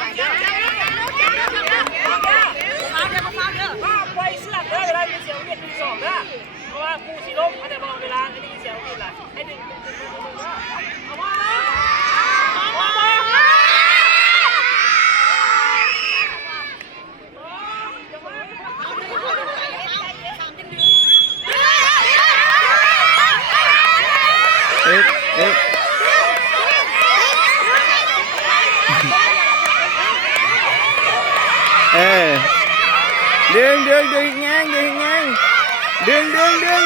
ไปเสื้อเด้อเวลามีเสียงเวียนมีสองนะเพราะว่าครูสีลมเขาจะบอกเวลาได้ยินเสียงเวียนล่ะให้ดึงเอามาดึงงานดึงเดินเดิน